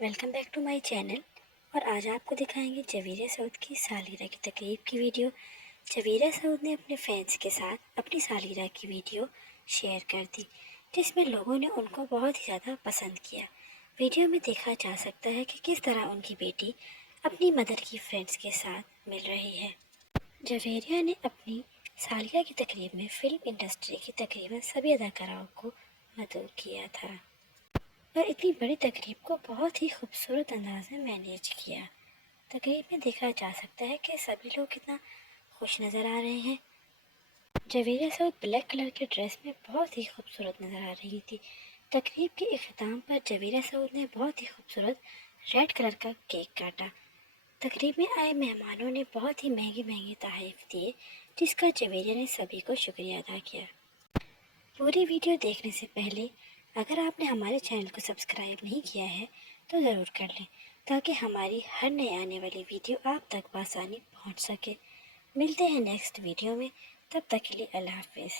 Welcome back to my channel. और आज आपको दिखाएंगे जवेरिया सऊद की सालगिरह की तकरीब की वीडियो। जवेरिया सऊद ने अपने फैंस के साथ अपनी सालगिरह की वीडियो शेयर कर दी, जिसमें लोगों ने उनको बहुत ही ज़्यादा पसंद किया। वीडियो में देखा जा सकता है कि किस तरह उनकी बेटी अपनी मदर की फ्रेंड्स के साथ मिल रही है। जवेरिया ने अपनी सालगिरह की तकरीब में फिल्म इंडस्ट्री की तकरीबन सभी अदाकाराओं को मदऊ किया था और इतनी बड़ी तकरीब को बहुत ही खूबसूरत अंदाज में मैनेज किया। तकरीब में देखा जा सकता है कि सभी लोग कितना खुश नज़र आ रहे हैं। जवेरिया सऊद ब्लैक कलर के ड्रेस में बहुत ही खूबसूरत नज़र आ रही थी। तकरीब के इख्तिताम पर जवेरिया सऊद ने बहुत ही खूबसूरत रेड कलर का केक काटा। तकरीब में आए मेहमानों ने बहुत ही महंगी महंगी तारीफ दिए, जिसका जवेरिया ने सभी को शुक्रिया अदा किया। पूरी वीडियो देखने से पहले अगर आपने हमारे चैनल को सब्सक्राइब नहीं किया है तो ज़रूर कर लें, ताकि हमारी हर नई आने वाली वीडियो आप तक आसानी पहुंच सके। मिलते हैं नेक्स्ट वीडियो में, तब तक के लिए अल्लाह हाफिज़।